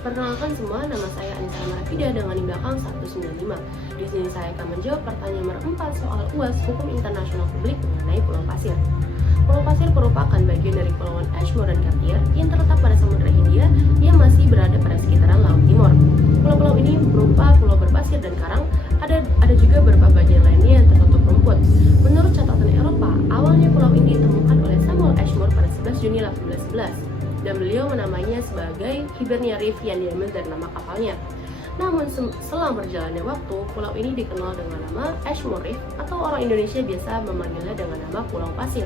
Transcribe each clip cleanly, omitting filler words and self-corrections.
Perkenalkan semua, nama saya Anissa Marafida dengan di belakang 195. Di sini saya akan menjawab pertanyaan nomor 4 soal UAS Hukum Internasional Publik mengenai Pulau Pasir. Pulau Pasir merupakan bagian dari Kepulauan Ashmore dan Cartier yang terletak pada Samudra Hindia yang masih berada pada sekitaran Laut Timur. Pulau-pulau ini berupa pulau berpasir dan karang, ada juga beberapa bagian lainnya yang tertutup rumput. Menurut catatan Eropa, awalnya pulau ini ditemukan oleh Samuel Ashmore pada 11 Juni 1811 dan beliau menamainya sebagai Hibernia Reef yang diambil dari nama kapalnya. Namun selang berjalannya waktu, pulau ini dikenal dengan nama Ashmore Reef atau orang Indonesia biasa memanggilnya dengan nama Pulau Pasir.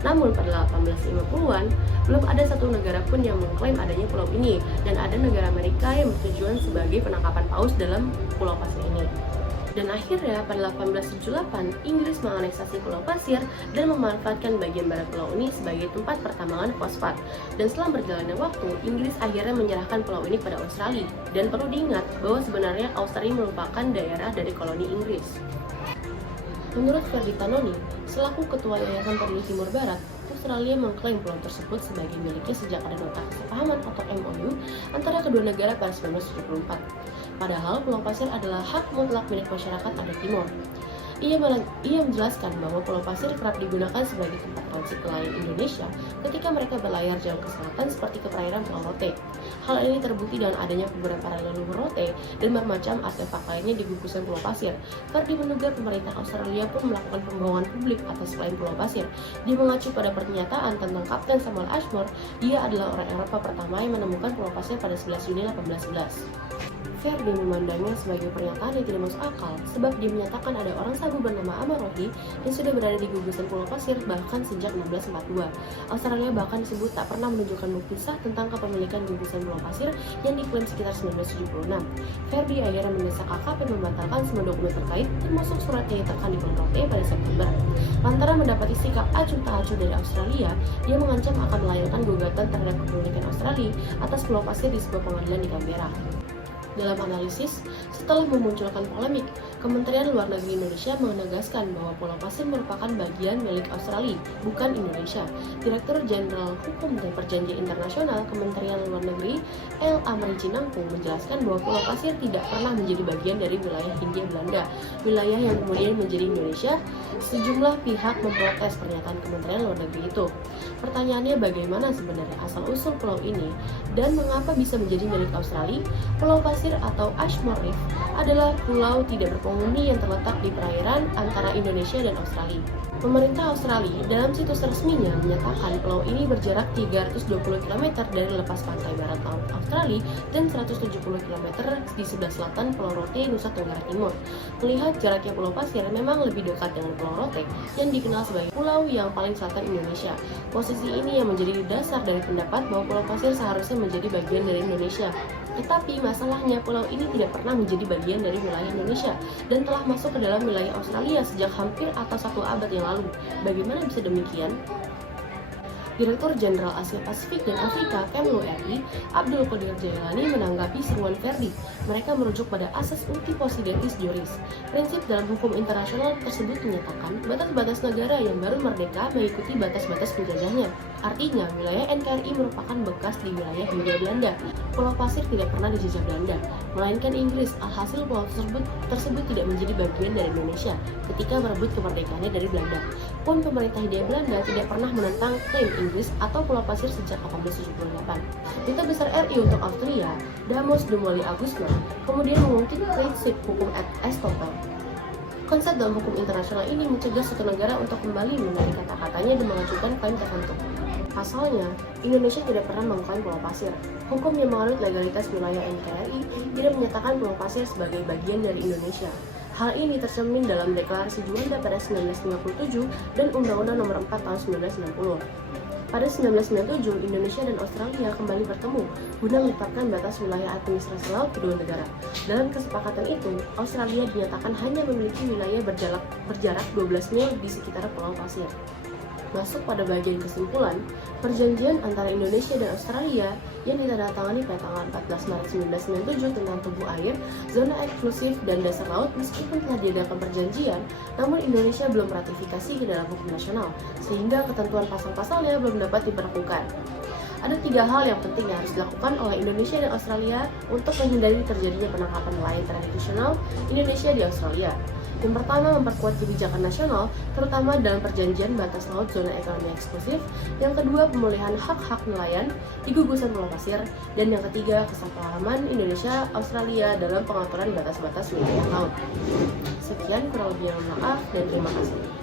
Namun pada 1850-an, belum ada satu negara pun yang mengklaim adanya pulau ini, dan ada negara Amerika yang bertujuan sebagai penangkapan paus dalam Pulau Pasir ini. Dan akhirnya pada 1878, Inggris menganeksasi Pulau Pasir dan memanfaatkan bagian barat pulau ini sebagai tempat pertambangan fosfat. Dan setelah berjalannya waktu, Inggris akhirnya menyerahkan pulau ini pada Australia. Dan perlu diingat bahwa sebenarnya Australia merupakan daerah dari koloni Inggris. Menurut Ferdi Tanoni, selaku Ketua Yayasan Peduli Timur Barat, Australia mengklaim pulau tersebut sebagai miliknya sejak ada nota kesepahaman atau MOU antara kedua negara pada 1974. Padahal Pulau Pasir adalah hak mutlak milik masyarakat adat Timor. Ia menjelaskan bahwa Pulau Pasir kerap digunakan sebagai tempat transit nelayan Indonesia ketika mereka berlayar jauh ke selatan seperti ke perairan Pulau Rote. Hal ini terbukti dengan adanya kuburan para leluhur Rote dan bermacam artefak lainnya di gugusan Pulau Pasir. Ferdi menduga pemerintah Australia pun melakukan pembohongan publik atas klaim Pulau Pasir. Dia mengacu pada pernyataan tentang Kapten Samuel Ashmore, dia adalah orang Eropa pertama yang menemukan Pulau Pasir pada 11 Juni 1811. Ferdi memandangnya sebagai pernyataan yang tidak masuk akal sebab dia menyatakan ada orang Sabu bernama Amarohi yang sudah berada di gugusan Pulau Pasir bahkan sejak 1642. Australia bahkan disebut tak pernah menunjukkan bukti sah tentang kepemilikan gugusan Pulau Pasir yang diklaim sekitar 1976. Ferdi akhirnya mendesak KKP membatalkan semua dokumen terkait termasuk surat yang ditekan di Pulau Rote pada September. Lantaran mendapati sikap acuh tak acuh dari Australia, dia mengancam akan melayangkan gugatan terhadap kepemilikan Australia atas Pulau Pasir di sebuah pengadilan di Canberra. Dalam analisis, setelah memunculkan polemik, Kementerian Luar Negeri Indonesia menegaskan bahwa Pulau Pasir merupakan bagian milik Australia, bukan Indonesia. Direktur Jenderal Hukum dan Perjanjian Internasional Kementerian Luar Negeri, L. Amri Cinangkung, menjelaskan bahwa Pulau Pasir tidak pernah menjadi bagian dari wilayah Hindia Belanda, wilayah yang kemudian menjadi Indonesia. Sejumlah pihak memprotes pernyataan Kementerian Luar Negeri itu. Pertanyaannya, bagaimana sebenarnya asal-usul pulau ini dan mengapa bisa menjadi milik Australia? Pulau Pasir atau Ashmore Reef adalah pulau tidak berpenghuni yang terletak di perairan antara Indonesia dan Australia. Pemerintah Australia dalam situs resminya menyatakan pulau ini berjarak 320 km dari lepas pantai barat laut Australia dan 170 km di sebelah selatan Pulau Rote, Nusa Tenggara Timur. Melihat jaraknya Pulau Pasir memang lebih dekat dengan Pulau Rote yang dikenal sebagai pulau yang paling selatan Indonesia. Posisi ini yang menjadi dasar dari pendapat bahwa Pulau Pasir seharusnya menjadi bagian dari Indonesia. Tetapi masalahnya pulau ini tidak pernah menjadi bagian dari wilayah Indonesia dan telah masuk ke dalam wilayah Australia sejak hampir atau 1 abad yang lalu. Bagaimana bisa demikian? Direktur Jenderal Asia Pasifik dan Afrika Kemlu RI, Abdul Qadir Jailani menanggapi seruan Ferdi. Mereka merujuk pada asas uti possidetis juris. Prinsip dalam hukum internasional tersebut menyatakan batas-batas negara yang baru merdeka mengikuti batas-batas penjajahnya. Artinya, wilayah NKRI merupakan bekas di wilayah Hindia Belanda. Pulau Pasir tidak pernah dijajah Belanda, melainkan Inggris. Alhasil pulau tersebut tidak menjadi bagian dari Indonesia ketika merebut kemerdekaannya dari Belanda. Pun pemerintah Hindia Belanda tidak pernah menentang klaim Inggris atau Pulau Pasir sejak 1878. Duta Besar RI untuk Austria, Damos Dumoli Agusma, kemudian mengungkit prinsip hukum et estoppel. Konsep dalam hukum internasional ini mencegah suatu negara untuk kembali menarik kata-katanya dan mengajukan klaim tertentu. Pasalnya, Indonesia tidak pernah mengklaim Pulau Pasir. Hukum yang menganut legalitas wilayah NKRI tidak menyatakan Pulau Pasir sebagai bagian dari Indonesia. Hal ini tercermin dalam Deklarasi Juanda pada 1957 dan Undang-Undang Nomor 4 tahun 1990. Pada 1997, Indonesia dan Australia kembali bertemu guna menetapkan batas wilayah administrasi laut kedua negara. Dalam kesepakatan itu, Australia dinyatakan hanya memiliki wilayah berjarak 12 mil di sekitar Pulau Pasir. Masuk pada bagian kesimpulan, perjanjian antara Indonesia dan Australia yang ditandatangani pada tanggal 14 Maret 1997 tentang tubuh air, zona eksklusif, dan dasar laut meskipun telah diadakan perjanjian, namun Indonesia belum ratifikasi ke dalam hukum nasional, sehingga ketentuan pasal-pasalnya belum dapat diberlakukan. Ada 3 hal yang penting yang harus dilakukan oleh Indonesia dan Australia untuk menghindari terjadinya penangkapan nelayan tradisional Indonesia di Australia. Yang pertama, memperkuat kebijakan nasional, terutama dalam perjanjian batas laut zona ekonomi eksklusif. Yang kedua, pemulihan hak-hak nelayan di gugusan Pulau Pasir. Dan yang ketiga, kesepahaman Indonesia Australia dalam pengaturan batas-batas wilayah laut. Sekian kurang lebihnya, mohon maaf dan terima kasih.